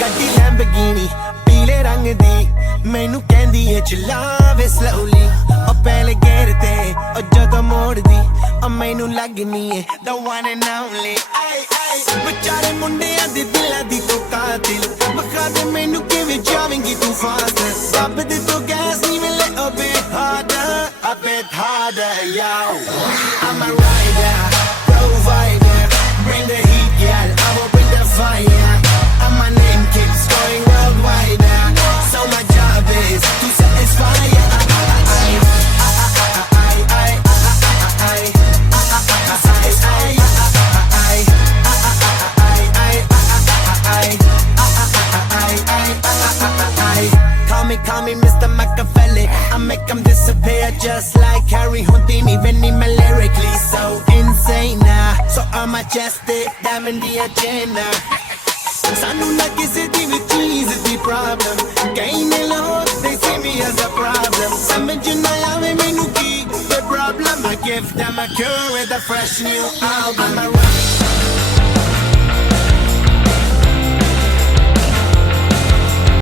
ਗੱਡੀ Lamborghini ਪੀਲੇ ਰੰਗ ਦੀ ਮੈਨੂੰ ਕਹਿੰਦੀ ਏ ਚਲਾਵੇ slowly ਉਹ ਪਹਿਲੇ ਗੇਰ ਤੇ ਉਹ ਜਦੋਂ ਮੋੜਦੀ ਉਹ ਮੈਨੂੰ ਲੱਗਨੀ ਏ the one and only ਵਿਚਾਰੇ ਮੁੰਡਿਆਂ ਦੇ ਦਿਲਾਂ ਦੀ ਤੂੰ ਕਾਤਿਲ ਮਖਾ ਦੇ ਮੈਨੂੰ ਕਿਵੇਂ ਜਾਵੇਂਗੀ ਤੂੰ ਫਾਸਟ ਰੱਬ ਦੇ ਤੋਂ ਗੈਸ ਨਹੀਂ ਮਿਲੇ a bit harder yo I'm a rider provider bring the heat yeah I will bring the fire and my name keeps going worldwide now so my job is to satisfy Call me Mr. Machiavelli I make them disappear just like Harry Houdini Vinny me lyrically so insane now So I'm majestic, diamond the agenda Sanu na kisi di vi cheese di problem Kahin log, they see me as a problem Samajh na aave mainu ki the problem I give them a cure with a fresh new album